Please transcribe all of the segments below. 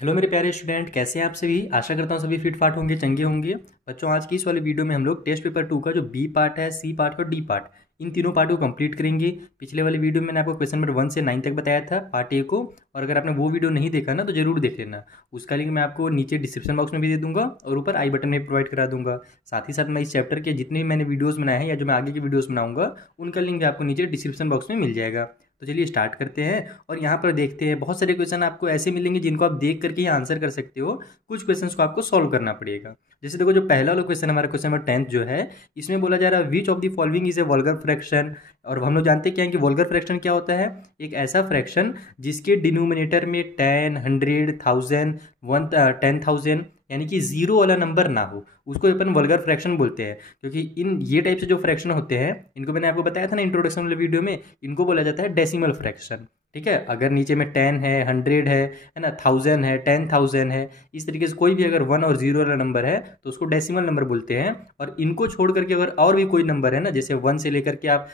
Hello मेरे प्यारे student, कैसे हैं आप सभी। आशा करता हूँ सभी फिट फाट होंगे, चंगे होंगे। बच्चों, आज की इस वाले वीडियो में हम लोग टेस्ट पेपर 2 का जो बी पार्ट है, सी पार्ट और डी पार्ट, इन तीनों पार्ट को कंप्लीट करेंगे। पिछले वाले वीडियो में मैंने आपको क्वेश्चन नंबर 1 से 9 तक बताया था पार्ट ए को, और अगर आपने वो वीडियो नहीं देखा ना तो जरूर देख लेना। उसका लिंक मैं आपको नीचे डिस्क्रिप्शन बॉक्स में भी दे दूंगा और ऊपर आई बटन में प्रोवाइड करा दूंगा। साथ ही साथ मैं इस चैप्टर के जितने भी मैंने वीडियोज़ बनाए हैं या जो मैं आगे के वीडियोज़ बनाऊंगा, उनका लिंक भी आपको नीचे डिस्क्रिप्शन बॉक्स में मिल जाएगा। तो चलिए स्टार्ट करते हैं और यहाँ पर देखते हैं। बहुत सारे क्वेश्चन आपको ऐसे मिलेंगे जिनको आप देख करके ही आंसर कर सकते हो। कुछ क्वेश्चंस को आपको सॉल्व करना पड़ेगा। जैसे देखो, जो पहला वाला क्वेश्चन हमारा क्वेश्चन नंबर 10 जो है, इसमें बोला जा रहा है which of the following is a vulgar fraction. और हम लोग जानते हैं क्या है कि वल्गर फ्रैक्शन क्या होता है। एक ऐसा फ्रैक्शन जिसके डिनोमिनेटर में 10, 100, 1000, 10,000 यानी कि जीरो वाला नंबर ना हो, उसको अपन वल्गर फ्रैक्शन बोलते हैं। क्योंकि इन ये टाइप से जो फ्रैक्शन होते हैं, इनको मैंने आपको बताया था ना इंट्रोडक्शन वाले वीडियो में, इनको बोला जाता है डेसिमल फ्रैक्शन। ठीक है, अगर नीचे में 10 है, 100 है ना, 1000 है, 10,000 है, इस तरीके से कोई भी अगर 1 और 0 वाला नंबर है तो उसको डेसिमल नंबर बोलते हैं। और इनको छोड़ करके अगर और भी कोई नंबर है ना, जैसे 1 से लेकर के आप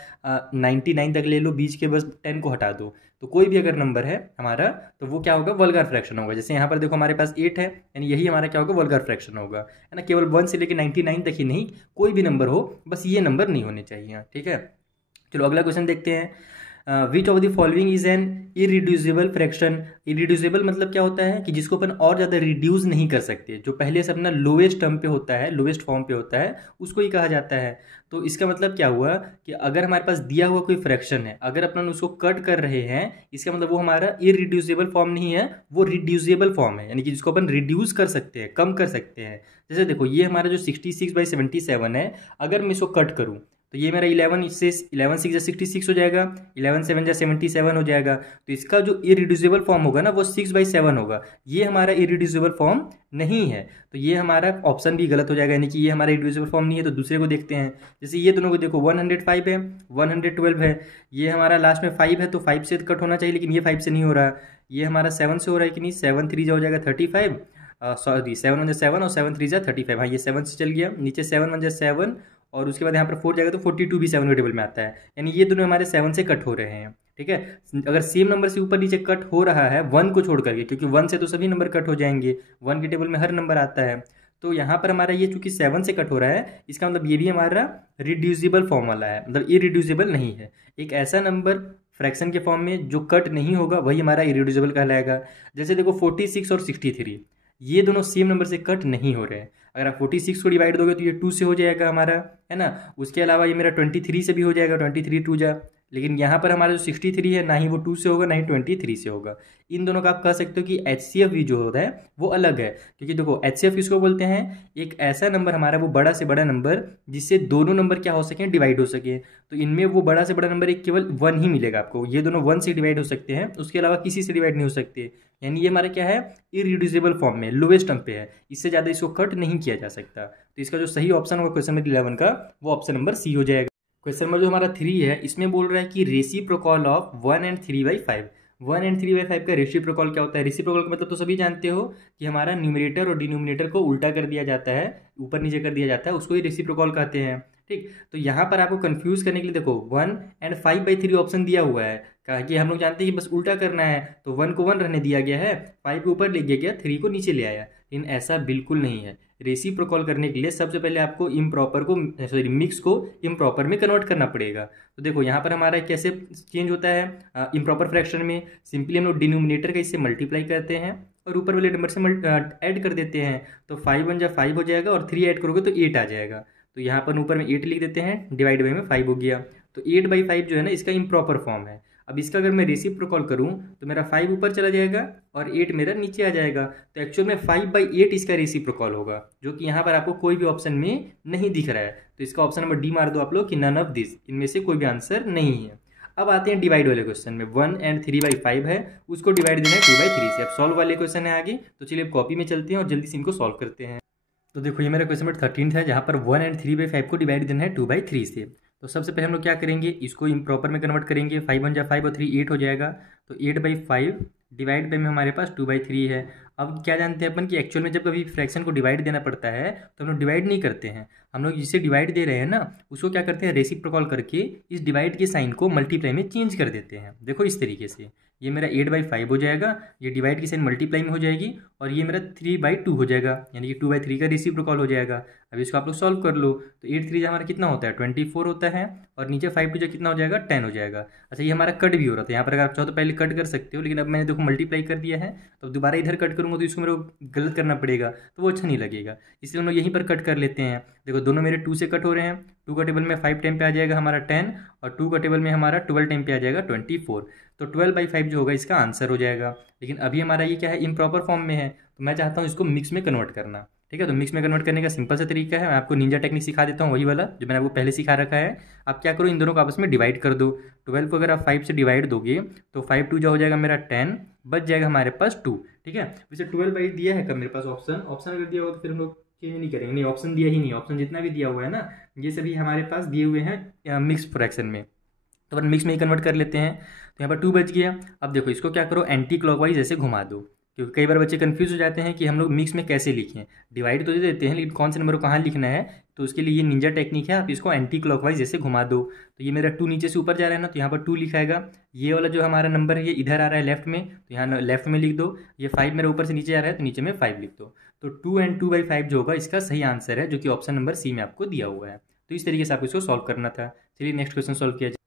99 तक ले लो, बीच के बस 10 को हटा दो, तो कोई भी अगर नंबर है हमारा, तो वो क्या होगा, वल्गर फ्रैक्शन होगा। जैसे यहाँ पर देखो हमारे पास 8 है, यानी यही हमारा क्या होगा, वल्गर फ्रैक्शन होगा, है ना। केवल 1 से लेकर 99 तक ही नहीं, कोई भी नंबर हो, बस ये नंबर नहीं होने चाहिए। ठीक है, चलो अगला क्वेश्चन देखते हैं। Which of the following is an irreducible fraction. Irreducible मतलब क्या होता है कि जिसको अपन और ज़्यादा रिड्यूस नहीं कर सकते, जो पहले से अपना लोएस्ट टर्म पे होता है, लोएस्ट फॉर्म पे होता है, उसको ही कहा जाता है। तो इसका मतलब क्या हुआ कि अगर हमारे पास दिया हुआ कोई फ्रैक्शन है, अगर अपन उसको कट कर रहे हैं, इसका मतलब वो हमारा इरिड्यूसिबल फॉर्म नहीं है, वो रिड्यूसिबल फॉर्म है, यानी कि जिसको अपन रिड्यूस कर सकते हैं, कम कर सकते हैं। जैसे देखो, ये हमारा जो 66/77 है, अगर मैं इसको कट करूँ तो ये मेरा 11 से 11 6 66 हो जाएगा, 11 7 77 हो जाएगा। तो इसका जो इरिड्यूसिबल फॉर्म होगा ना, वो 6/7 होगा। ये हमारा इरिड्यूसिबल फॉर्म नहीं है, तो ये हमारा ऑप्शन भी गलत हो जाएगा, यानी कि ये हमारा इरिड्यूसिबल फॉर्म नहीं है। तो दूसरे को देखते हैं। जैसे ये दोनों को देखो, 105 है, 112 है, ये हमारा लास्ट में 5 है, तो 5 से कट होना चाहिए, लेकिन ये 5 से नहीं हो रहा। ये हमारा 7 से हो रहा है कि नहीं, 7 3 हो जाएगा 35, सॉरी 7 1 7 और 7 3 35। हाँ, ये 7 से चल गया, नीचे 7 1 7, और उसके बाद यहाँ पर 4 जाएगा तो 42 भी 7 के टेबल में आता है, यानी ये दोनों हमारे 7 से कट हो रहे हैं। ठीक है, अगर सेम नंबर से ऊपर नीचे कट हो रहा है 1 को छोड़ करके, क्योंकि 1 से तो सभी नंबर कट हो जाएंगे, 1 के टेबल में हर नंबर आता है। तो यहाँ पर हमारा ये चूंकि 7 से कट हो रहा है, इसका मतलब ये भी हमारा रिड्यूसिबल फॉर्म वाला है, मतलब इरिड्यूसिबल नहीं है। एक ऐसा नंबर फ्रैक्शन के फॉर्म में जो कट नहीं होगा, वही हमारा इरिड्यूसिबल कहलाएगा। जैसे देखो 46 और 63, ये दोनों सेम नंबर से कट नहीं हो रहे हैं। अगर आप 46 को डिवाइड दोगे तो ये 2 से हो जाएगा हमारा, है ना। उसके अलावा ये मेरा 23 से भी हो जाएगा, 23 2 जा। लेकिन यहाँ पर हमारा जो 63 है, ना ही वो 2 से होगा, ना ही 23 से होगा। इन दोनों का आप कह सकते हो कि HCF भी जो होता है वो अलग है। क्योंकि देखो HCF किसको बोलते हैं, एक ऐसा नंबर हमारा, वो बड़ा से बड़ा नंबर जिससे दोनों नंबर क्या हो सके, डिवाइड हो सके। तो इनमें वो बड़ा से बड़ा नंबर एक केवल 1 ही मिलेगा आपको। ये दोनों 1 से डिवाइड हो सकते हैं, उसके अलावा किसी से डिवाइड नहीं हो सकते। यानी ये हमारा क्या है, इरिड्यूसिबल फॉर्म में, लोएस्ट टर्म पे है, इससे ज़्यादा इसको कट नहीं किया जा सकता। तो इसका जो सही ऑप्शन होगा क्वेश्चन नंबर 11 का, वो ऑप्शन नंबर सी हो जाएगा। क्वेश्चन नंबर जो हमारा 3 है, इसमें बोल रहा है कि रेसिप्रोकॉल ऑफ 1 and 3/5। 1 and 3/5 का रेसिप्रोकॉल क्या होता है। रेसिप्रोकॉल का मतलब तो सभी जानते हो कि हमारा न्यूमरेटर और डिनोमिनेटर को उल्टा कर दिया जाता है, ऊपर नीचे कर दिया जाता है, उसको ही रेसिप्रोकॉल कहते हैं। ठीक, तो यहाँ पर आपको कंफ्यूज करने के लिए देखो 1 and 5/3 ऑप्शन दिया हुआ है, कहा कि हम लोग जानते हैं कि बस उल्टा करना है, तो 1 को 1 रहने दिया गया है, 5 को ऊपर ले गया, 3 को नीचे ले आया। लेकिन ऐसा बिल्कुल नहीं है। रेसिप्रोकॉल करने के लिए सबसे पहले आपको इम्प्रॉपर को, सॉरी मिक्स को इम्प्रॉपर में कन्वर्ट करना पड़ेगा। तो देखो यहाँ पर हमारा कैसे चेंज होता है इम्प्रॉपर फ्रैक्शन में। सिंपली हम लोग डिनोमिनेटर का इससे मल्टीप्लाई करते हैं और ऊपर वाले नंबर से ऐड कर देते हैं। तो 5 1 जा 5 हो जाएगा, और 3 ऐड करोगे तो 8 आ जाएगा। तो यहाँ पर ऊपर में 8 लिख देते हैं, डिवाइड बाई में 5 हो गया। तो 8/5 जो है ना, इसका इम्प्रॉपर फॉर्म है। अब इसका अगर मैं रेसिप्रोकॉल करूँ तो मेरा 5 ऊपर चला जाएगा और 8 मेरा नीचे आ जाएगा। तो एक्चुअल में 5/8 इसका रेसिप्रोकॉल होगा, जो कि यहाँ पर आपको कोई भी ऑप्शन में नहीं दिख रहा है। तो इसका ऑप्शन नंबर डी मार दो आप लोग कि नन ऑफ दिस, इनमें से कोई भी आंसर नहीं है। अब आते हैं डिवाइड वाले क्वेश्चन में। 1 and 3/5 है, उसको डिवाइड देना है 2/3 से। अब सॉल्व वाले क्वेश्चन है आगे, तो चलिए अब कॉपी में चलते हैं और जल्दी से इनको सॉल्व करते हैं। तो देखो ये मेरा क्वेश्चन नंबर 13 है, जहाँ पर 1 and 3/5 को डिवाइड देना है 2/3 से। तो सबसे पहले हम लोग क्या करेंगे, इसको इम्प्रॉपर में कन्वर्ट करेंगे। 5 1 जा 5 और 3 8 हो जाएगा। तो 8/5 डिवाइड बाई में हमारे पास 2/3 है। अब क्या जानते हैं अपन कि एक्चुअल में जब कभी फ्रैक्शन को डिवाइड देना पड़ता है तो हम लोग डिवाइड नहीं करते हैं, हम लोग जिसे डिवाइड दे रहे हैं ना, उसको क्या करते हैं, रेसिप्रोकॉल करके इस डिवाइड के साइन को मल्टीप्लाई में चेंज कर देते हैं। देखो इस तरीके से, ये मेरा 8/5 हो जाएगा, ये डिवाइड की साइन मल्टीप्लाई में हो जाएगी, और ये मेरा 3/2 हो जाएगा, यानी कि 2/3 का रेसिप्रोकल हो जाएगा। अब इसको आप लोग सॉल्व कर लो, तो 8×3 हमारा कितना होता है 24 होता है, और नीचे 5×2 कितना हो जाएगा 10 हो जाएगा। अच्छा ये हमारा कट भी हो रहा था, यहाँ पर अगर आप चाहो तो पहले कट कर सकते हो, लेकिन अब मैंने देखो मल्टीप्लाई कर दिया है, तो दोबारा इधर कट करूँगा तो इसको मेरे को गलत करना पड़ेगा, तो वो अच्छा नहीं लगेगा, इसलिए हम लोग यहीं पर कट कर लेते हैं। देखो दोनों मेरे 2 से कट हो रहे हैं, 2 का टेबल में 5 टाइम पे आ जाएगा हमारा 10, और 2 का टेबल में हमारा 12 टाइम पे आ जाएगा 24, तो 12/5 जो होगा इसका आंसर हो जाएगा। लेकिन अभी हमारा ये क्या है, इम्प्रॉपर फॉर्म में है, तो मैं चाहता हूँ इसको मिक्स में कन्वर्ट करना। ठीक है, तो मिक्स में कन्वर्ट करने का सिंपल सा तरीका है, मैं आपको निंजा टेक्निक सिखा देता हूँ, वही वाला जो मैंने आपको पहले सिखा रखा है। आप क्या करो, इन दोनों को आपस में डिवाइड कर दो। 12 को अगर आप 5 से डिवाइड दोगे तो 5×2 जो हो जाएगा मेरा 10, बच जाएगा हमारे पास 2। ठीक है, वैसे 12 दिया है कब मेरे पास ऑप्शन अगर दिया हो तो फिर हम लोग चेंज नहीं करेंगे, नहीं ऑप्शन दिया ही नहीं, ऑप्शन जितना भी दिया हुआ है ना ये सभी हमारे पास दिए हुए हैं मिक्स फ्रैक्शन में, तो अपन मिक्स में ही कन्वर्ट कर लेते हैं। तो यहाँ पर 2 बच गया। अब देखो इसको क्या करो, एंटी क्लॉकवाइज ऐसे घुमा दो, क्योंकि कई बार बच्चे कंफ्यूज हो जाते हैं कि हम लोग मिक्स में कैसे लिखें। डिवाइड तो दे देते हैं लेकिन कौन से नंबर को कहाँ लिखना है, तो उसके लिए ये निंजा टेक्निक है, आप इसको एंटी क्लॉकवाइज जैसे घुमा दो। तो ये मेरा 2 नीचे से ऊपर जा रहा है ना, तो यहाँ पर 2 लिखाएगा। ये वाला जो हमारा नंबर है ये इधर आ रहा है लेफ्ट में, तो यहाँ लेफ्ट में लिख दो। ये 5 मेरा ऊपर से नीचे आ रहा है तो नीचे में 5 लिख दो। तो 2 और 2/5 जो होगा इसका सही आंसर है, जो कि ऑप्शन नंबर सी में आपको दिया हुआ है। तो इस तरीके से आपको इसको सॉल्व करना था। चलिए नेक्स्ट क्वेश्चन सॉल्व किया जाए।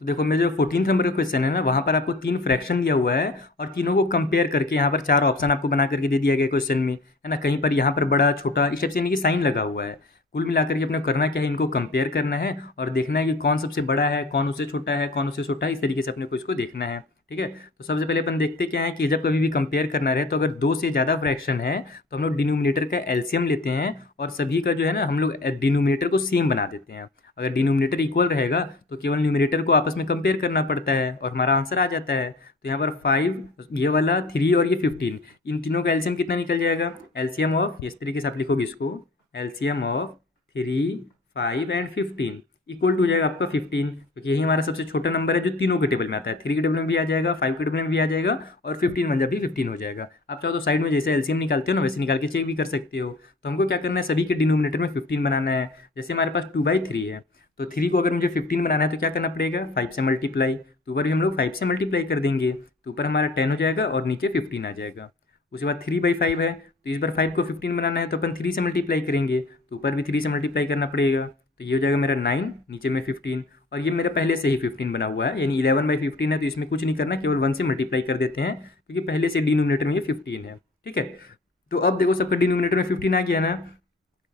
तो देखो मेरा जो 14th नंबर का क्वेश्चन है ना, वहाँ पर आपको 3 फ्रैक्शन दिया हुआ है, और तीनों को कंपेयर करके यहाँ पर 4 ऑप्शन आपको बना करके दे दिया गया क्वेश्चन में, है ना। कहीं पर यहाँ पर बड़ा छोटा इस टाइप से यानी कि साइन लगा हुआ है। कुल मिलाकर के अपने करना क्या है, इनको कंपेयर करना है और देखना है कि कौन सबसे बड़ा है, कौन उससे छोटा है, कौन उससे छोटा है, इस तरीके से अपने को इसको देखना है। ठीक है, तो सबसे पहले अपन देखते क्या है कि जब कभी भी कंपेयर करना रहे तो अगर 2 से ज़्यादा फ्रैक्शन है तो हम लोग डिनोमिनेटर का एलसीएम लेते हैं, और सभी का जो है ना हम लोग डिनोमिनेटर को सेम बना देते हैं। अगर डिनोमिनेटर इक्वल रहेगा तो केवल न्यूमिनेटर को आपस में कंपेयर करना पड़ता है और हमारा आंसर आ जाता है। तो यहाँ पर 5, ये वाला 3 और ये 15, इन तीनों का एलसीएम कितना निकल जाएगा, एलसीएम ऑफ, इस तरीके से आप लिखोगे इसको, LCM of 3, 5 and 15 equal to हो जाएगा आपका 15, क्योंकि यही हमारा सबसे छोटा नंबर है जो तीनों के टेबल में आता है। 3 के टेबल में भी आ जाएगा, 5 के टेबल में भी आ जाएगा, और 15 बन भी 15 हो जाएगा। आप चाहो तो साइड में जैसे एलसीएम निकालते हो ना वैसे निकाल के चेक भी कर सकते हो। तो हमको क्या करना है, सभी के डिनोमिनेटर में 15 बनाना है। जैसे हमारे पास 2/3 है, तो 3 को अगर मुझे 15 बनाना है तो क्या करना पड़ेगा, 5 से मल्टीप्लाई, तो ऊपर भी हम लोग 5 से मल्टीप्लाई कर देंगे, तो ऊपर हमारा 10 हो जाएगा और नीचे 15 आ जाएगा। उसके बाद 3/5 है, तो इस बार 5 को 15 बनाना है तो अपन 3 से मल्टीप्लाई करेंगे, तो ऊपर भी 3 से मल्टीप्लाई करना पड़ेगा, तो ये हो जाएगा मेरा 9, नीचे में 15, और ये मेरा पहले से ही 15 बना हुआ है, यानी 11/15 है, तो इसमें कुछ नहीं करना, केवल 1 से मल्टीप्लाई कर देते हैं, क्योंकि पहले से डिनोमिनेटर में ये 15 है। ठीक है, तो अब देखो सबका डिनोमिनेटर में 15 आ गया ना।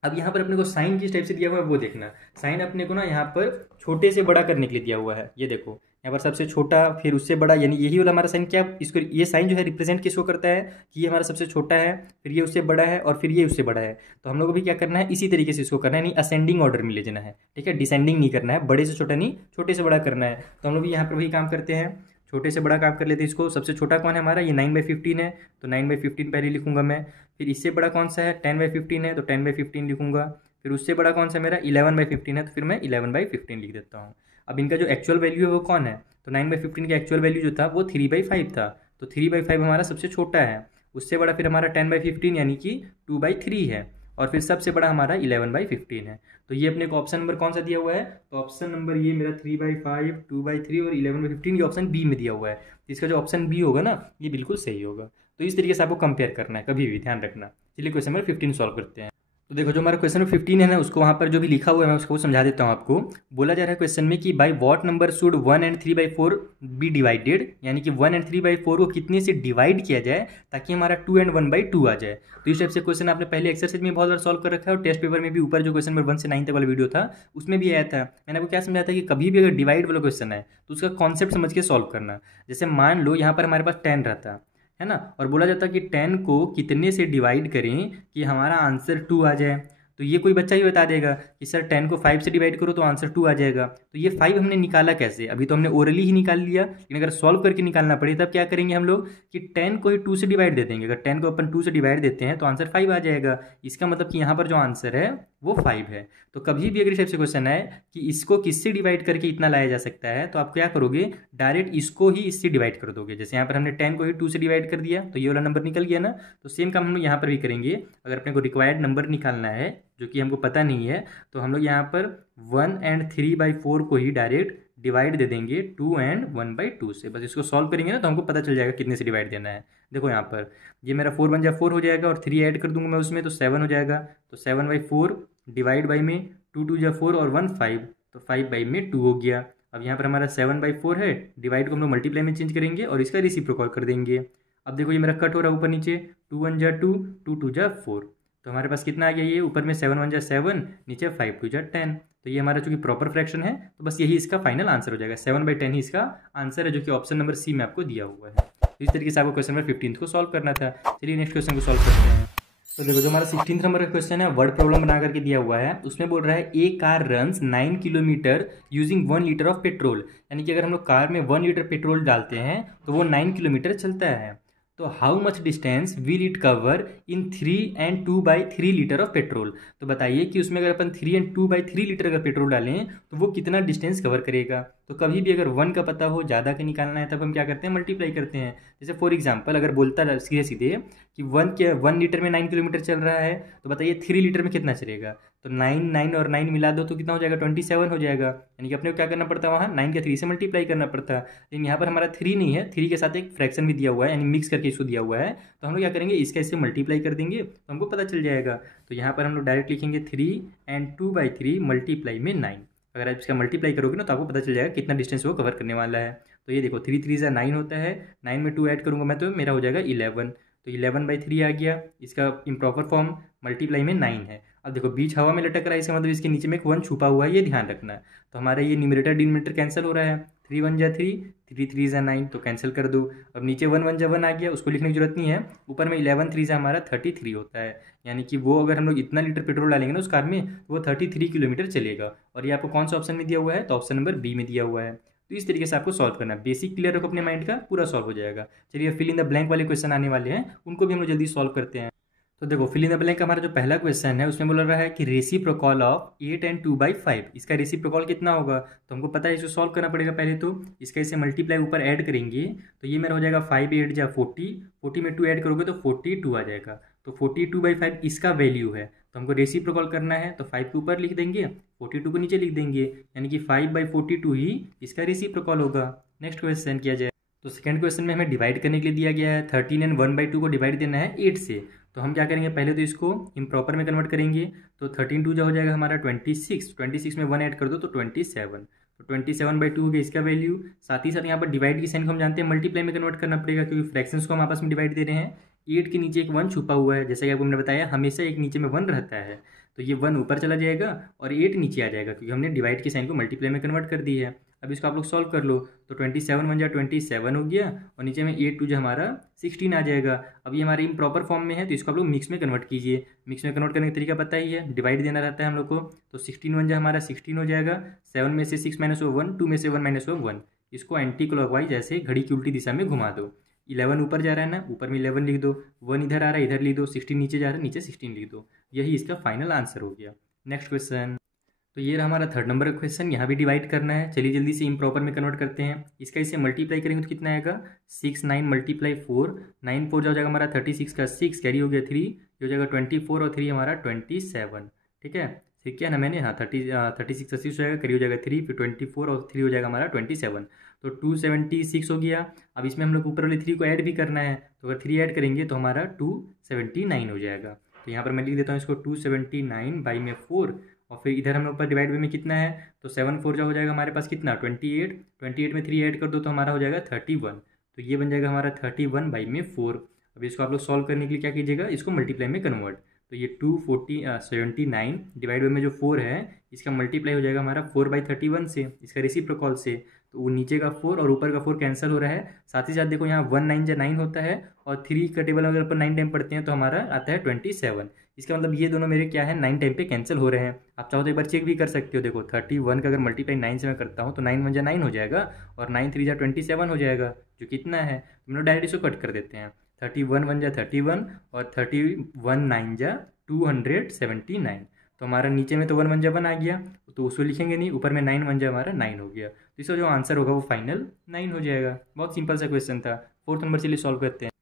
अब यहाँ पर अपने को साइन किस टाइप से दिया हुआ है वो देखना। साइन अपने को ना यहाँ पर छोटे से बड़ा करने के लिए दिया हुआ है, ये देखो यहाँ पर सबसे छोटा फिर उससे बड़ा, यानी यही वाला हमारा साइन क्या, इसको ये साइन जो है रिप्रेजेंट किसको करता है कि ये हमारा सबसे छोटा है, फिर ये उससे बड़ा है, और फिर ये उससे बड़ा है। तो हम लोग को भी क्या करना है, इसी तरीके से इसको करना है, यानी असेंडिंग ऑर्डर में ले जाना है। ठीक है, डिसेंडिंग नहीं करना है, बड़े से छोटा नहीं छोटे से बड़ा करना है। तो हम लोग भी यहाँ पर वही काम करते हैं, छोटे से बड़ा काम कर लेते हैं इसको। सबसे छोटा कौन है हमारा, ये 9/15 है, तो 9/15 पहले लिखूंगा मैं। फिर इससे बड़ा कौन सा है, 10/15 है, तो 10/15 लिखूंगा। फिर उससे बड़ा कौन सा मेरा 11/15 है, तो फिर मैं 11/15 लिख देता हूँ। अब इनका जो एक्चुअल वैल्यू है वो कौन है, तो 9/15 का एक्चुअल वैल्यू जो था वो 3/5 था, तो 3/5 हमारा सबसे छोटा है। उससे बड़ा फिर हमारा 10/15 यानी कि 2/3 है, और फिर सबसे बड़ा हमारा 11/15 है। तो ये अपने को ऑप्शन नंबर कौन सा दिया हुआ है, तो ऑप्शन नंबर ये मेरा 3/5, 2/3 और 11/15 ये ऑप्शन बी में दिया हुआ है। इसका जो ऑप्शन बी होगा ना ये बिल्कुल सही होगा। तो इस तरीके से आपको कंपेयर करना है, कभी भी ध्यान रखना। चलिए क्वेश्चन नंबर 15 सॉल्व करते हैं। तो देखो जो हमारा क्वेश्चन नंबर 15 है ना, उसको वहाँ पर जो भी लिखा हुआ है मैं उसको समझा देता हूँ आपको। बोला जा रहा है क्वेश्चन में कि बाय व्हाट नंबर शुड 1 और 3/4 बी डिवाइडेड, यानी कि 1 और 3/4 को कितने से डिवाइड किया जाए ताकि हमारा 2 और 1/2 आ जाए। तो इस टाइप से क्वेश्चन आपने पहले एक्सरसाइज में बहुत बार सॉल्व कर रखा है, और टेस्ट पेपर में भी ऊपर जो क्वेश्चन नंबर 1 से 9 तक वाला वीडियो था उसमें भी आया था। मैंने आपको क्या समझाया था कि कभी भी अगर डिवाइड वाला क्वेश्चन है तो उसका कॉन्सेप्ट समझ के सॉल्व करना। जैसे मान लो यहाँ पर हमारे पास 10 रहता है ना, और बोला जाता कि 10 को कितने से डिवाइड करें कि हमारा आंसर 2 आ जाए। तो ये कोई बच्चा ही बता देगा कि सर 10 को 5 से डिवाइड करो तो आंसर 2 आ जाएगा। तो ये 5 हमने निकाला कैसे, अभी तो हमने ओरली ही निकाल लिया, लेकिन अगर सॉल्व करके निकालना पड़े तब क्या करेंगे हम लोग कि 10 को ही 2 से डिवाइड दे देंगे। अगर 10 को अपन 2 से डिवाइड देते हैं तो आंसर 5 आ जाएगा। इसका मतलब कि यहाँ पर जो आंसर है वो 5 है। तो कभी भी अगर इस टाइप से क्वेश्चन है कि इसको किससे डिवाइड करके इतना लाया जा सकता है, तो आप क्या करोगे, डायरेक्ट इसको ही इससे डिवाइड कर दोगे। जैसे यहाँ पर हमने 10 को ही 2 से डिवाइड कर दिया तो ये वाला नंबर निकल गया ना, तो सेम काम हम लोग यहाँ पर भी करेंगे। अगर अपने को रिक्वायर्ड नंबर निकालना है जो कि हमको पता नहीं है, तो हम लोग यहाँ पर 1 और 3/4 को ही डायरेक्ट डिवाइड दे देंगे 2 एंड 1/2 से। बस इसको सॉल्व करेंगे ना तो हमको पता चल जाएगा कितने से डिवाइड देना है। देखो यहाँ पर ये मेरा 4 1 जा 4 हो जाएगा और 3 ऐड कर दूंगा मैं उसमें तो 7 हो जाएगा। तो 7/4 डिवाइड बाई में 2 2 जा 4 और 1 5, तो 5/2 हो गया। अब यहाँ पर हमारा 7/4 है, डिवाइड को हम लोग मल्टीप्लाई में चेंज करेंगे और इसका रेसिप्रोकल कर देंगे। अब देखो ये मेरा कट हो रहा है ऊपर नीचे, 2 1 जा 2, 2 2 जा 4, तो हमारे पास कितना आ गया, ये ऊपर में 7 1 जा 7, नीचे 5 2 जा 10। तो ये हमारा चूंकि प्रॉपर फ्रैक्शन है तो बस यही इसका फाइनल आंसर हो जाएगा। 7/10 ही इसका आंसर है, जो कि ऑप्शन नंबर सी में आपको दिया हुआ है। तो इस तरीके से आपको क्वेश्चन नंबर 15 को सॉल्व करना था। चलिए नेक्स्ट क्वेश्चन को सॉल्व करते हैं। तो देखो जो हमारा 16 नंबर का क्वेश्चन है, वर्ड प्रॉब्लम बना करके दिया हुआ है। उसमें बोल रहा है a car runs 9 kilometre using 1 litre of petrol. यानी कि अगर हम लोग कार में 1 लीटर पेट्रोल डालते हैं तो वो 9 किलोमीटर चलता है। तो how much distance will it cover in 3 and 2/3 litre of petrol. तो बताइए कि उसमें अगर अपन 3 and 2/3 लीटर अगर पेट्रोल डालें तो वो कितना डिस्टेंस कवर करेगा। तो कभी भी अगर 1 का पता हो, ज़्यादा का निकालना है, तब हम क्या करते हैं, मल्टीप्लाई करते हैं। जैसे फॉर एग्जांपल अगर बोलता सीधे सीधे कि 1 लीटर में 9 किलोमीटर चल रहा है, तो बताइए 3 लीटर में कितना चलेगा। तो 9 9 और 9 मिला दो तो कितना हो जाएगा, 27 हो जाएगा। यानी कि अपने को क्या करना पड़ता है, वहाँ 9 के 3 से मल्टीप्लाई करना पड़ता है। लेकिन यहाँ पर हमारा 3 नहीं है, 3 के साथ एक फ्रैक्शन भी दिया हुआ है, यानी मिक्स करके इसको दिया हुआ है। तो हम लोग क्या करेंगे, इसका इससे मल्टीप्लाई कर देंगे तो हमको पता चल जाएगा। तो यहाँ पर हम लोग डायरेक्ट लिखेंगे 3 and 2/3 मल्टीप्लाई में 9। अगर आप इसका मल्टीप्लाई करोगे ना तो आपको पता चल जाएगा कितना डिस्टेंस वो कवर करने वाला है। तो ये देखो 3 3 9 होता है, 9 में 2 ऐड करूँगा मैं तो मेरा हो जाएगा 11। तो 11/3 आ गया। इसका इम्प्रॉपर फॉर्म मल्टीप्लाई में 9 है। अब देखो बीच हवा में लटक रहा है, इसका मतलब इसके नीचे में एक 1 छुपा हुआ है, ये ध्यान रखना है। तो हमारा ये न्यूमरेटर डिनोमिनेटर कैंसिल हो रहा है। 3 1 जा 3, 3 3 जा 9, तो कैंसिल कर दो। अब नीचे 1 1 जा 1 आ गया, उसको लिखने की जरूरत नहीं है। ऊपर में 11 3 जा हमारा 33 होता है। यानी कि वो अगर हम लोग इतना लीटर पेट्रोल डालेंगे ना उस कार में तो वो 33 किलोमीटर चलेगा। और ये आपको कौन सा ऑप्शन में दिया हुआ है, तो ऑप्शन नंबर बी में दिया हुआ है। तो इस तरीके से आपको सॉल्व करना है। बेसिक क्लियर रखो अपने माइंड का, पूरा सॉल्व हो जाएगा। चलिए फिल इन द ब्लैंक वाले क्वेश्चन आने वाले हैं, उनको भी हम लोग जल्दी सॉल्व करते हैं। तो देखो फिल इन द ब्लैंक हमारा जो पहला क्वेश्चन है उसमें बोल रहा है कि रेसिप्रोकल ऑफ 8 and 2/5, इसका रेसिप्रोकल कितना होगा। तो हमको पता है इसको सॉल्व करना पड़ेगा। पहले तो इसका इसे मल्टीप्लाई ऊपर ऐड करेंगे तो ये मेरा हो जाएगा 5 8 जा 40, 40 में 2 ऐड करोगे तो 42 आ जाएगा। तो 42/5 इसका वैल्यू है। तो हमको रेसिप्रोकल करना है तो 5 के ऊपर लिख देंगे, 42 को नीचे लिख देंगे, यानी कि 5/42 ही इसका रेसिप्रोकल होगा। नेक्स्ट क्वेश्चन किया जाए। तो सेकंड क्वेश्चन में हमें डिवाइड करने के लिए दिया गया है 13 and 1/2 को डिवाइड देना है 8 से। तो हम क्या करेंगे, पहले तो इसको इम्प्रॉपर में कन्वर्ट करेंगे। तो 13 2 जो हो जाएगा हमारा 26, 26 में 1 ऐड कर दो तो 27, तो 27/2 हो गया इसका वैल्यू। साथ ही साथ यहाँ पर डिवाइड की साइन को हम जानते हैं मल्टीप्लाई में कन्वर्ट करना पड़ेगा, क्योंकि फ्रैक्शंस को हम आपस में डिवाइड दे रहे हैं। 8 के नीचे एक 1 छुपा हुआ है, जैसा कि आपको मैंने बताया हमेशा एक नीचे में 1 रहता है। तो ये 1 ऊपर चला जाएगा और 8 नीचे आ जाएगा, क्योंकि हमने डिवाइड की साइन को मल्टीप्लाई में कन्वर्ट कर दी है। अब इसको आप लोग सॉल्व कर लो। तो 27 1 जा 27 हो गया और नीचे में 8 2 जो हमारा 16 आ जाएगा। अब ये हमारे इम्प्रॉपर फॉर्म में है तो इसको आप लोग मिक्स में कन्वर्ट कीजिए। मिक्स में कन्वर्ट करने का तरीका पता ही है, डिवाइड देना रहता है हम लोग को। तो 16 1 जा हमारा 16 हो जाएगा, 7 में से 6 माइनस 1, 2 में से 1 माइनस 1। इसको एंटी क्लॉकवाइज ऐसे घड़ी की उल्टी दिशा में घुमा दो। 11 ऊपर जा रहा है ना, ऊपर में 11 लिख दो, 1 इधर आ रहा है इधर लिख दो, 16 नीचे जा रहा है नीचे 16 लिख दो। यही इसका फाइनल आंसर हो गया। Next question. तो ये रहा हमारा थर्ड नंबर का क्वेश्चन, यहाँ भी डिवाइड करना है। चलिए जल्दी से इम्प्रॉपर में कन्वर्ट करते हैं। इसका इसे मल्टीप्लाई करेंगे तो कितना आएगा, 6 9 × 4, 9 4 जो हो जाएगा हमारा 36 का 6 कैरी हो गया 3, ये हो जाएगा 24 और 3 हमारा 27। ठीक है, ठीक है ना मैंने, हाँ 36 80 हो जाएगा, कैरी हो जाएगा 3, फिर 24 और 3 हो जाएगा हमारा 27। तो 276 हो गया। अब इसमें हम लोग ऊपर वाले 3 को ऐड भी करना है, तो अगर 3 ऐड करेंगे तो हमारा 279 हो जाएगा। तो यहाँ पर मैं लिख देता हूँ इसको 279/4, और फिर इधर हम लोग पर डिवाइड में कितना है, तो 7 4 जो हो जाएगा हमारे पास कितना 28, 28 में 3 ऐड कर दो तो हमारा हो जाएगा 31। तो ये बन जाएगा हमारा 31/4। अब इसको आप लोग सॉल्व करने के लिए क्या कीजिएगा, इसको मल्टीप्लाई में कन्वर्ट। तो ये 279 डिवाइड में जो 4 है इसका मल्टीप्लाई हो जाएगा हमारा 4/31 से, इसका रेसिप्रोकल से। तो वो नीचे का 4 और ऊपर का 4 कैंसिल हो रहा है। साथ ही साथ देखो यहाँ 1 9 जा 9 होता है, और 3 का टेबल अगर अपन 9 टाइम पढ़ते हैं तो हमारा आता है 27। इसका मतलब ये दोनों मेरे क्या है 9 टाइम पे कैंसिल हो रहे हैं। आप चाहो तो एक बार चेक भी कर सकते हो। देखो 31 का अगर मल्टीप्लाई 9 से मैं करता हूँ तो 9 1 जा 9 हो जाएगा, और 9 3 जा 27 हो जाएगा, जो कितना है तो हम लोग डायरेक्ट इसको कट कर देते हैं। 31 1 जा 31 और 31 9 जा 279। तो हमारा नीचे में तो 1 1 जा 1 आ गया, तो उसको लिखेंगे नहीं, ऊपर में 9 1 जा हमारा 9 हो गया। तो इसका जो आंसर होगा वो फाइनल 9 हो जाएगा। बहुत सिंपल सा क्वेश्चन था। फोर्थ नंबर चलिए सॉल्व करते हैं।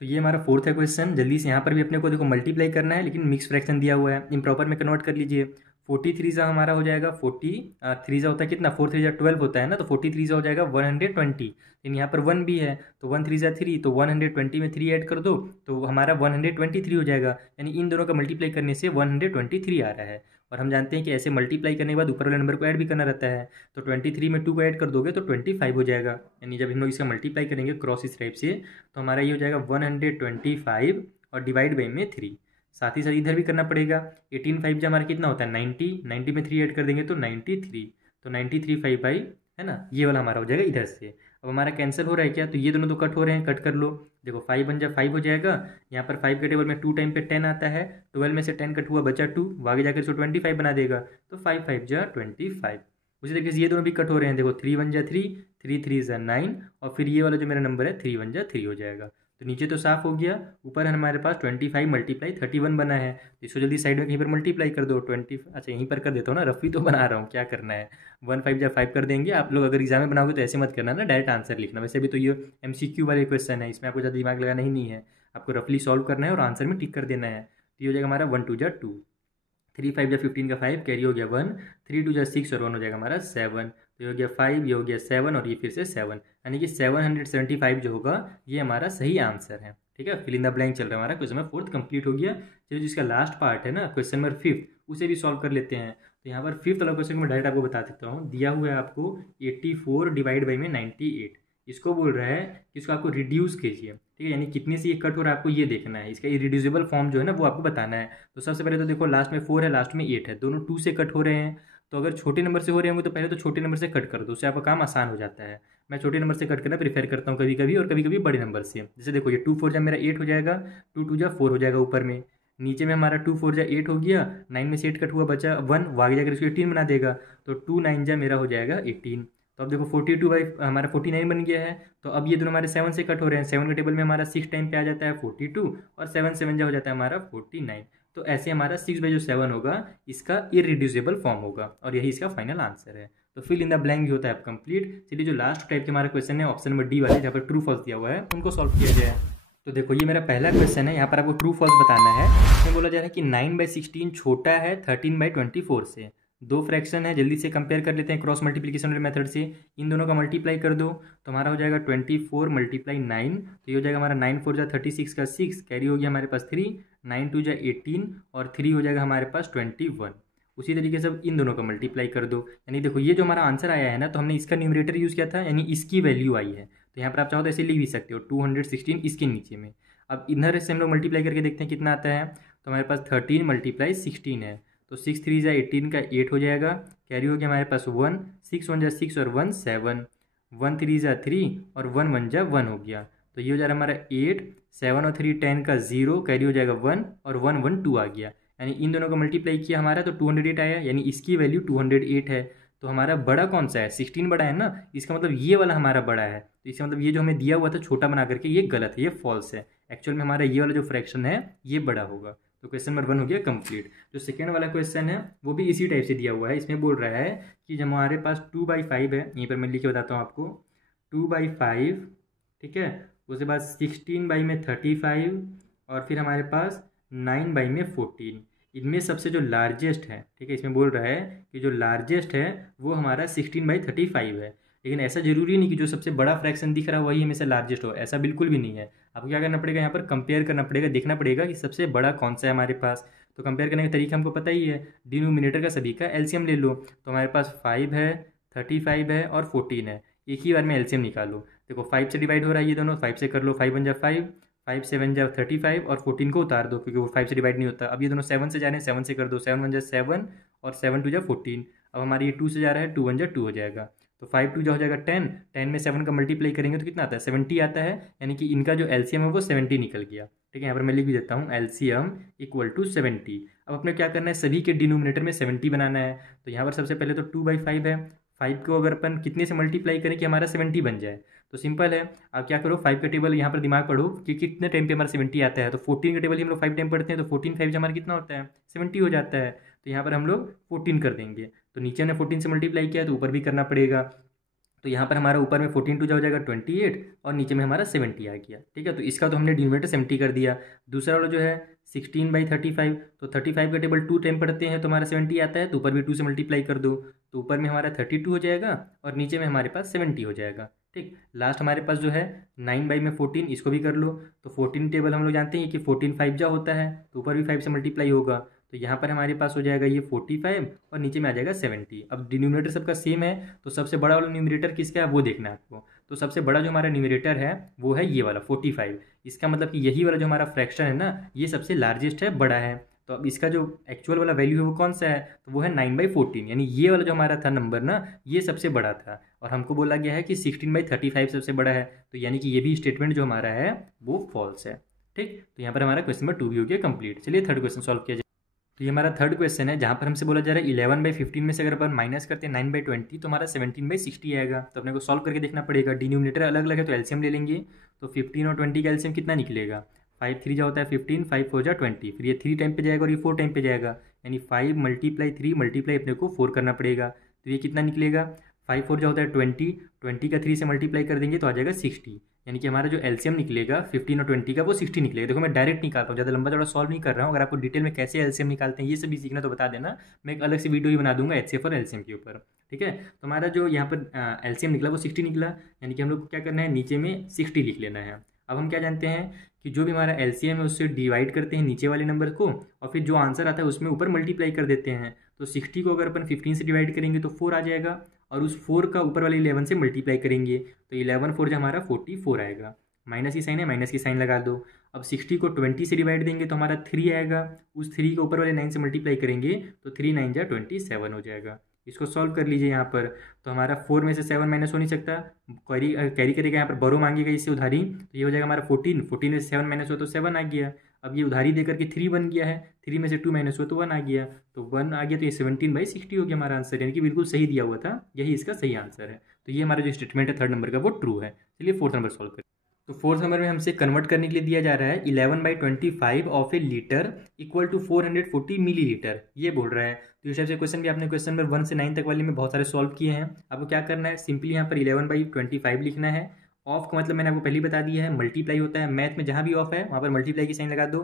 तो ये हमारा फोर्थ है क्वेश्चन। जल्दी से यहाँ पर भी अपने को देखो मल्टीप्लाई करना है, लेकिन मिक्स फ्रैक्शन दिया हुआ है, इम्प्रॉपर में कन्वर्ट कर लीजिए। 43 सा हमारा हो जाएगा 43 सा होता है कितना, 4 3 जा 12 होता है ना, तो 43 सा हो जाएगा 120। लेकिन यहाँ पर 1 भी है तो 1 3 जा 3, तो 120 में 3 ऐड कर दो तो हमारा 123 हो जाएगा। यानी इन दोनों का मल्टीप्लाई करने से 123 आ रहा है। और हम जानते हैं कि ऐसे मल्टीप्लाई करने के बाद ऊपर वाले नंबर को ऐड भी करना रहता है, तो 23 में 2 को ऐड कर दोगे तो 25 हो जाएगा। यानी जब हम लोग इसका मल्टीप्लाई करेंगे क्रॉस इस टाइप से तो हमारा ये हो जाएगा 125 और डिवाइड बाई में 3। साथ ही साथ इधर भी करना पड़ेगा। 18 5 जब हमारा कितना होता है 90 में 3 ऐड कर देंगे तो 93, तो 93 5 बाई है ना, ये वाला हमारा हो जाएगा इधर से। अब हमारा कैंसिल हो रहा है क्या, तो ये दोनों तो कट हो रहे हैं, कट कर लो। देखो 5 बन जा 5 हो जाएगा। यहाँ पर 5 के टेबल में 2 टाइम पे 10 आता है, 12 में से 10 कट हुआ बचा 2, आगे जाकर इसको 25 बना देगा, तो 5 5 जा 25। उसी तरीके से ये दोनों भी कट हो रहे हैं। देखो 3 1 जा 3, 3 3 जा 9, और फिर ये वाला जो मेरा नंबर है 3 1 जा 3 हो जाएगा। तो नीचे तो साफ हो गया, ऊपर हमारे पास 25 मल्टीप्लाई 31 बना है, तो इसको जल्दी साइड में कहीं पर मल्टीप्लाई कर दो। 20, अच्छा यहीं पर कर देता हूँ ना, रफी तो बना रहा हूँ, क्या करना है। 1 5 जा 5 कर देंगे। आप लोग अगर एग्जाम में बनाओगे तो ऐसे मत करना ना, डायरेक्ट आंसर लिखना। वैसे भी तो ये MCQ वाले क्वेश्चन है, इसमें आपको ज़्यादा दिमाग लगाना ही नहीं है, आपको रफली सॉल्व करना है और आंसर में टिक कर देना है। तो ये हो जाएगा हमारा 1 2 जा 2, 3 5 जा 15 का 5 कैरी हो गया 1, 3 2 जा 6 और 1 हो जाएगा हमारा 7। तो ये हो गया 5, ये हो गया 7 और ये फिर से 7, यानी कि 775 जो होगा ये हमारा सही आंसर है। ठीक है, फिल इन द ब्लैंक चल रहा है हमारा। क्वेश्चन नंबर 4 कंप्लीट हो गया। चलिए जिसका लास्ट पार्ट है ना क्वेश्चन नंबर 5 उसे भी सॉल्व कर लेते हैं। तो यहाँ पर 5th वाला क्वेश्चन मैं डायरेक्ट आपको बता देता हूँ। दिया हुआ है आपको 84 डिवाइड बाई में 98, इसको बोल रहा है कि इसको आपको रिड्यूस कीजिए। ठीक है, यानी कितने से ये कट हो रहा है आपको ये देखना है, इसका इरिड्यूसिबल फॉर्म जो है ना वो आपको बताना है। तो सबसे पहले तो देखो लास्ट में 4 है, लास्ट में 8 है, दोनों 2 से कट हो रहे हैं। तो अगर छोटे नंबर से हो रहे होंगे तो पहले तो छोटे नंबर से कट कर दो, उससे आपका काम आसान हो जाता है। मैं छोटे नंबर से कट करना प्रीफर करता हूँ कभी कभी, और कभी कभी बड़े नंबर से। जैसे देखो ये 2 4 जा मेरा 8 हो जाएगा, 2 2 जा 4 हो जाएगा ऊपर में, नीचे में हमारा 2 4 जा 8 हो गया, 9 में से 8 कट हुआ बचा 1, वो आगे जाकर इसको 18 बना देगा, तो 2 9 जा मेरा हो जाएगा 18। तो अब देखो 42 बाई हमारा 49 बन गया है। तो अब ये दोनों हमारे 7 से कट हो रहे हैं, 7 के टेबल में हमारा 6 टाइम पे आ जाता है 42, और 7 7 जा हो जाता है हमारा 49। तो ऐसे हमारा 6 बाई जो 7 होगा इसका इरिड्यूसिबल फॉर्म होगा, और यही इसका फाइनल आंसर है। तो फिल इन द ब्लैंक भी होता है कंप्लीट। चलिए जो लास्ट टाइप के हमारा क्वेश्चन है ऑप्शन नंबर डी वाले, जहाँ पर ट्रू फॉल्स दिया हुआ है, उनको सॉल्व किया जाए। तो देखो ये मेरा पहला क्वेश्चन है, यहाँ पर आपको ट्रू फॉल्स बताना है। इसमें बोला जा रहा है कि 9/16 छोटा है 13/24 से। दो फ्रैक्शन है, जल्दी से कंपेयर कर लेते हैं क्रॉस मल्टीप्लिकेशन वाले मेथड से। इन दोनों का मल्टीप्लाई कर दो तो हमारा हो जाएगा 24 × 9, तो ये हो जाएगा हमारा 9 4 जा 36 का 6 कैरी हो गया हमारे पास 3, 9 2 जा 18 और 3 हो जाएगा हमारे पास 21। उसी तरीके से इन दोनों का मल्टीप्लाई कर दो। यानी देखो ये जो हमारा आंसर आया है ना, तो हमने इसका न्यूमरेटर यूज़ किया था, यानी इसकी वैल्यू आई है। तो यहाँ पर आप चाहो तो ऐसे लिख भी सकते हो 216 इसके नीचे में। अब इधर से हम लोग मल्टीप्लाई करके देखते हैं कितना आता है। तो हमारे पास 13 × 16 है, तो 6 3 जा 18 का 8 हो जाएगा, कैरी हो गया हमारे पास 1, 6 1 जा 6 और 1 7, 1 3 जा 3 और 1 1 जा 1 हो गया। तो ये हो जा रहा है हमारा 8, 7 और 3 10 का 0, कैरी हो जाएगा 1 और 1 1 2 आ गया। यानी इन दोनों का मल्टीप्लाई किया हमारा तो 208 आया, यानी इसकी वैल्यू 208 है। तो हमारा बड़ा कौन सा है, 16 बड़ा है ना, इसका मतलब ये वाला हमारा बड़ा है। तो इसका मतलब ये जो हमें दिया हुआ था छोटा बना करके ये गलत है, ये फॉल्स है। एक्चुअल में हमारा ये वाला जो फ्रैक्शन है ये बड़ा होगा। तो क्वेश्चन नंबर 1 हो गया कंप्लीट। जो सेकेंड वाला क्वेश्चन है वो भी इसी टाइप से दिया हुआ है। इसमें बोल रहा है कि जब हमारे पास 2/5 है, यहीं पर मैं लिख के बताता हूँ आपको, 2/5, ठीक है, उसके बाद 16/35 और फिर हमारे पास 9/14। इनमें सबसे जो लार्जेस्ट है, ठीक है, इसमें बोल रहा है कि जो लार्जेस्ट है वो हमारा 16/35 है। लेकिन ऐसा जरूरी नहीं कि जो सबसे बड़ा फ्रैक्शन दिख रहा है वही हमेशा लार्जेस्ट हो, ऐसा बिल्कुल भी नहीं है। आपको क्या करना पड़ेगा, यहाँ पर कंपेयर करना पड़ेगा, देखना पड़ेगा कि सबसे बड़ा कौन सा है हमारे पास। तो कंपेयर करने का तरीका हमको पता ही है, डिनोमिनेटर का सभी का एलसीएम ले लो। तो हमारे पास 5 है, 35 है और 14 है, एक ही बार में एलसीएम निकालो। देखो 5 से डिवाइड हो रहा है ये दोनों, 5 से कर लो, 5 1 जा 5, 5 7 जा 35 और 14 को उतार दो क्योंकि वो 5 से डिवाइड नहीं होता। अब ये दोनों 7 से जा रहे हैं, 7 से कर दो, 7 1 जा 7 और 7 2 जा 14। अब हमारे ये 2 से जा रहा है, 2 1 जा 2 हो जाएगा। तो 5 2 जा हो जाएगा 10, 10 में 7 का मल्टीप्लाई करेंगे तो कितना आता है, 70 आता है। यानी कि इनका जो एलसीएम है वो 70 निकल गया। ठीक है, यहाँ पर मैं लिख भी देता हूँ एलसीएम = 70। अब अपने क्या करना है, सभी के डिनोमिनेटर में 70 बनाना है। तो यहाँ पर सबसे पहले तो 2/5 है, 5 को अगर अपन कितने से मल्टीप्लाई करें कि हमारा 70 बन जाए, तो सिंपल है। आप क्या करो, 5 का टेबल यहाँ पर दिमाग पढ़ो कि कितने टाइम पे हमारा 70 आता है। तो 14 का टेबल हम लोग 5 टाइम पढ़ते हैं, तो 14 5 हमारा कितना होता है, 70 हो जाता है। तो यहाँ पर हम लोग 14 कर देंगे। तो नीचे ने 14 से मल्टीप्लाई किया तो ऊपर भी करना पड़ेगा। तो यहाँ पर हमारा ऊपर में 14 टू जा हो जाएगा 28 और नीचे में हमारा 70 आ गया। ठीक है, तो इसका तो हमने डिनोमिनेटर 70 कर दिया। दूसरा वाला जो है 16/35, तो 35 का टेबल 2 टाइम पढ़ते हैं तो हमारा 70 आता है, तो ऊपर भी 2 से मल्टीप्लाई कर दो, तो ऊपर में हमारा 32 हो जाएगा और नीचे में हमारे पास 70 हो जाएगा। ठीक, लास्ट हमारे पास जो है 9/14, इसको भी कर लो। तो 14 टेबल हम लोग जानते हैं कि 14 5 जा होता है, तो ऊपर भी 5 से मल्टीप्लाई होगा, तो यहाँ पर हमारे पास हो जाएगा ये 45 और नीचे में आ जाएगा 70। अब डिनोमिनेटर सबका सेम है, तो सबसे बड़ा वाला न्यूमरेटर किसका है वो देखना है आपको। तो सबसे बड़ा जो हमारा न्यूमरेटर है वो है ये वाला 45। इसका मतलब कि यही वाला जो हमारा फ्रैक्शन है ना, ये सबसे लार्जेस्ट है, बड़ा है। तो अब इसका जो एक्चुअल वाला वैल्यू है वो कौन सा है, तो वो है 9/14, यानी ये वाला जो हमारा था नंबर ना, ये सबसे बड़ा था। और हमको बोला गया है कि 16/35 सबसे बड़ा है, तो यानी कि ये भी स्टेटमेंट जो हमारा है वो फॉल्स है। ठीक, तो यहाँ पर हमारा क्वेश्चन नंबर 2 भी हो गया कंप्लीट। चलिए थर्ड क्वेश्चन सॉल्व किया जाए। तो ये हमारा थर्ड क्वेश्चन है, जहाँ पर हमसे बोला जा रहा है 11/15 में से अगर अपन माइनस करते हैं 9/20 तो हमारा 17/60 आएगा। तो अपने को सॉल्व करके देखना पड़ेगा। डिनोमिनेटर अलग अलग है तो एलसीएम ले लेंगे। तो 15 और 20 का एलसीएम कितना निकलेगा, 5 3 जा होता है 15, 5 4 जा 20, फिर ये 3 टाइम पे जाएगा और ये 4 टाइम पे जाएगा, यानी 5 × 3 × अपने को 4 करना पड़ेगा। तो ये कितना निकलेगा, 5 4 जा होता है 20, 20 का 3 से मल्टीप्लाई कर देंगे तो आ जाएगा 60, यानी कि हमारा जो एलसीएम निकलेगा 15 और 20 का वो 60 निकलेगा। देखो मैं डायरेक्ट निकालता हूँ, ज़्यादा लंबा चौड़ा सॉल्व नहीं कर रहा हूँ। अगर आपको डिटेल में कैसे एलसीएम निकालते हैं ये सब भी सीखना तो बता देना, मैं एक अलग से वीडियो ही बना दूंगा एचसीएफ और एलसीएम के ऊपर। ठीक है, तो हमारा जो यहाँ पर एलसीएम निकला वो 60 निकला, यानी कि हम लोग को क्या करना है, नीचे में 60 लिख लेना है। अब हम क्या जानते हैं कि जो भी हमारा एलसीएम है उससे डिवाइड करते हैं नीचे वाले नंबर को, और फिर जो आंसर आता है उसमें ऊपर मल्टीप्लाई कर देते हैं। तो 60 को अगर अपन 15 से डिवाइड करेंगे तो 4 आ जाएगा, और उस 4 का ऊपर वाले 11 से मल्टीप्लाई करेंगे तो 11 4 जो हमारा 44 आएगा। माइनस की साइन है, माइनस की साइन लगा दो। अब 60 को 20 से डिवाइड देंगे तो हमारा 3 आएगा, उस 3 को ऊपर वाले 9 से मल्टीप्लाई करेंगे तो 3 9 जा 27 हो जाएगा। इसको सॉल्व कर लीजिए यहाँ पर। तो हमारा 4 में से 7 माइनस हो नहीं सकता, कैरी कैरी करेगा, यहाँ पर बरो मांगेगा इससे उधारी, तो ये हो जाएगा हमारा 14, 14 में से 7 माइनस हो तो 7 आ गया। अब ये उधारी देकर के 3 बन गया है, 3 में से 2 माइनस हो तो 1 आ गया, तो 1 आ गया, तो ये 17/60 हो गया हमारा आंसर, यानी कि बिल्कुल सही दिया हुआ था, यही इसका सही आंसर है। तो ये हमारा जो स्टेटमेंट है थर्ड नंबर का वो ट्रू है। चलिए फोर्थ नंबर सॉल्व करें। तो फोर्थ नंबर में हमसे कन्वर्ट करने के लिए दिया जा रहा है 11/25 of a litre equal to 440 millilitre, ये बोल रहा है। तो इस टाइप से क्वेश्चन भी आपने क्वेश्चन नंबर 1 से 9 तक वाले में बहुत सारे सॉल्व किए हैं। आपको क्या करना है, सिंपली यहाँ पर 11/25 लिखना है। ऑफ का मतलब मैंने आपको पहले ही बता दिया है, मल्टीप्लाई होता है। मैथ में जहाँ भी ऑफ है वहाँ पर मल्टीप्लाई की साइन लगा दो।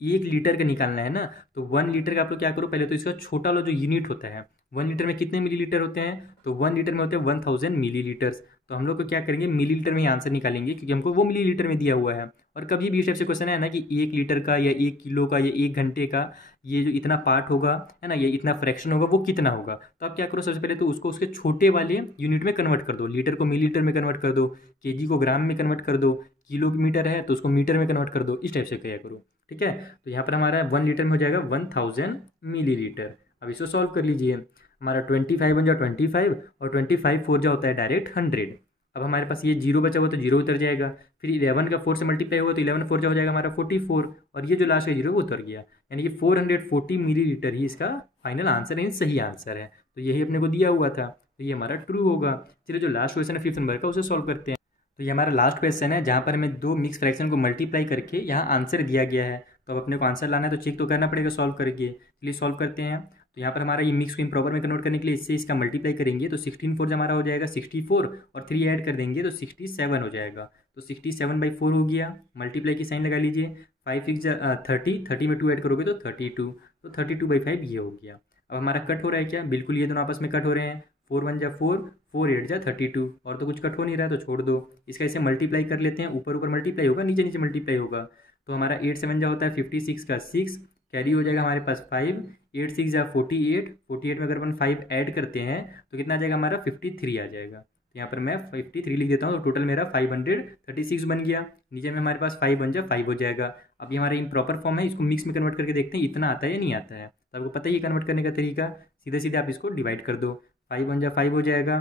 1 लीटर का निकालना है ना, तो 1 लीटर का आप लोग क्या करो, पहले तो इसका छोटा वाला जो यूनिट होता है, 1 लीटर में कितने मिलीलीटर होते हैं, तो 1 लीटर में होते हैं 1000 मिलीलीटर्स। तो हम लोग को क्या करेंगे, मिलीलीटर में ही आंसर निकालेंगे, क्योंकि हमको वो मिलीलीटर में दिया हुआ है। और कभी भी इस टाइप से क्वेश्चन है ना कि 1 लीटर का या 1 किलो का या 1 घंटे का ये जो इतना पार्ट होगा है ना, ये इतना फ्रैक्शन होगा, वो कितना होगा। तो आप क्या करो, सबसे पहले तो उसको उसके छोटे वाले यूनिट में कन्वर्ट कर दो। लीटर को मिलीलीटर में कन्वर्ट कर दो, केजी को ग्राम में कन्वर्ट कर दो, किलोमीटर है तो उसको मीटर में कन्वर्ट कर दो, इस टाइप से क्या करो। ठीक है, तो यहाँ पर हमारा 1 लीटर में हो जाएगा 1000 मिलीलीटर। अब इसको सॉल्व कर लीजिए। हमारा 25 बन जाओ 25 और 25 4 जा होता है डायरेक्ट 100। अब हमारे पास ये जीरो बचा हुआ तो जीरो उतर जाएगा, फिर 11 का 4 से मल्टीप्लाई हुआ तो 11 4 जा हो जाएगा हमारा 44, और ये जो लास्ट का जीरो वो उतर गया, यानी कि 440 मिलीलीटर ही इसका फाइनल आंसर है, सही आंसर है। तो यही अपने को दिया हुआ था, तो ये हमारा ट्रू होगा। चलिए जो लास्ट क्वेश्चन है 5th नंबर का उसे सॉल्व करते हैं। तो ये हमारा लास्ट क्वेश्चन है, जहाँ पर हमें 2 मिक्स फ्रैक्शन को मल्टीप्लाई करके यहाँ आंसर दिया गया है। तो अब अपने को आंसर लाना है तो चेक तो करना पड़ेगा सॉल्व करके। चलिए सॉल्व करते हैं। तो यहाँ पर हमारा ये मिक्स को इम्प्रॉपर में कन्वर्ट करने के लिए इससे इसका मल्टीप्लाई करेंगे, तो 16 4 हमारा हो जाएगा 64, और 3 ऐड कर देंगे तो 67 हो जाएगा। तो 67/4 हो गया, मल्टीप्लाई की साइन लगा लीजिए। 5 6 30, 30 में 2 ऐड करोगे तो 32, तो 32/5 ये हो गया। अब हमारा कट हो रहा है क्या, बिल्कुल ये दोनों आपस में कट हो रहे हैं। 4 1 जा 4, 4 8 जा 32, और तो कुछ कट हो नहीं रहा है तो छोड़ दो। इसका इसे मल्टीप्लाई कर लेते हैं, ऊपर ऊपर मल्टीप्लाई होगा, नीचे नीचे मल्टीप्लाई होगा। तो हमारा 8 7 जा होता है 56 का 6, कैरी हो जाएगा हमारे पास 5, 8 6 जा 48, 48 में अगर अपन 5 ऐड करते हैं तो कितना आ जाएगा हमारा 53 आ जाएगा। तो यहाँ पर मैं 53 लिख देता हूँ, तो टोटल मेरा 536 बन गया। नीचे में हमारे पास 5 बन जा 5 हो जाएगा। अब ये हमारा इम्प्रॉपर फॉर्म है, इसको मिक्स में कन्वर्ट करके देखते हैं इतना आता है या नहीं आता है। तो आपको पता ही है कन्वर्ट करने का तरीका, सीधे सीधे आप इसको डिवाइड कर दो। 5 बन जा 5 हो जाएगा,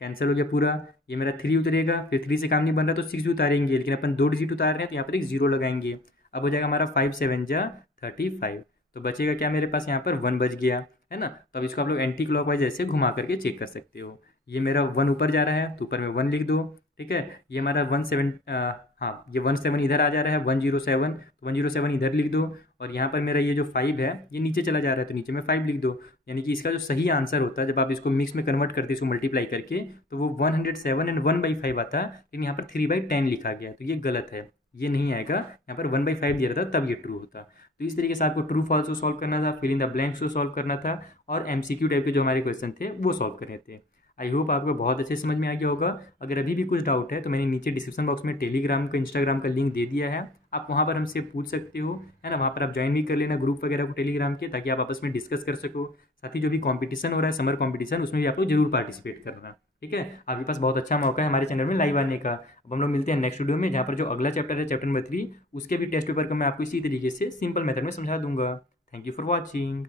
कैंसिल हो गया पूरा। ये मेरा 3 उतरेगा, फिर 3 से काम नहीं बन रहा तो 6 भी उतारेंगे, लेकिन अपन 2 डिजिट उतार रहे हैं तो यहाँ पर एक 0 लगाएंगे। अब हो जाएगा हमारा 5 7 जा 35, तो बचेगा क्या मेरे पास यहाँ पर 1 बच गया है ना। तो अब इसको आप लोग एंटी क्लॉकवाइज ऐसे घुमा करके चेक कर सकते हो। ये मेरा 1 ऊपर जा रहा है तो ऊपर में 1 लिख दो। ठीक है, ये हमारा 17 हाँ ये 17 इधर आ जा रहा है 107, तो 107 इधर लिख दो। और यहाँ पर मेरा ये जो 5 है ये नीचे चला जा रहा है तो नीचे में 5 लिख दो। यानी कि इसका जो सही आंसर होता है जब आप इसको मिक्स में कन्वर्ट करते इसको मल्टीप्लाई करके, तो वो 107 एंड 1/5 आता है, लेकिन यहाँ पर 3/10 लिखा गया, तो ये गलत है, ये नहीं आएगा। यहाँ पर 1/5 दिया रहता तब ये ट्रू होता। तो इस तरीके से आपको ट्रू फॉल्स को सॉल्व करना था, फिल इन द ब्लैंक्स को सॉल्व करना था, और एमसीक्यू टाइप के जो हमारे क्वेश्चन थे वो सॉल्व करने थे। आई होप आपको बहुत अच्छे समझ में आ गया होगा। अगर अभी भी कुछ डाउट है तो मैंने नीचे डिस्क्रिप्शन बॉक्स में टेलीग्राम का, इंस्टाग्राम का लिंक दे दिया है, आप वहाँ पर हमसे पूछ सकते हो, है ना। वहाँ पर आप ज्वाइन भी कर लेना ग्रुप वगैरह को टेलीग्राम के, ताकि आप आपस में डिस्कस कर सको। साथ ही जो भी कंपटीशन हो रहा है समर कंपटीशन, उसमें भी आप लोग जरूर पार्टिसिपेट करना। ठीक है, आपके पास बहुत अच्छा मौका है हमारे चैनल में लाइव आने का। अब हम लोग मिलते हैं नेक्स्ट वीडियो में, जहाँ पर जो अगला चैप्टर है चैप्टर नंबर 3, उसके भी टेस्ट पेपर का मैं आपको इसी तरीके से सिंपल मेथड में समझा दूंगा। Thank you for watching.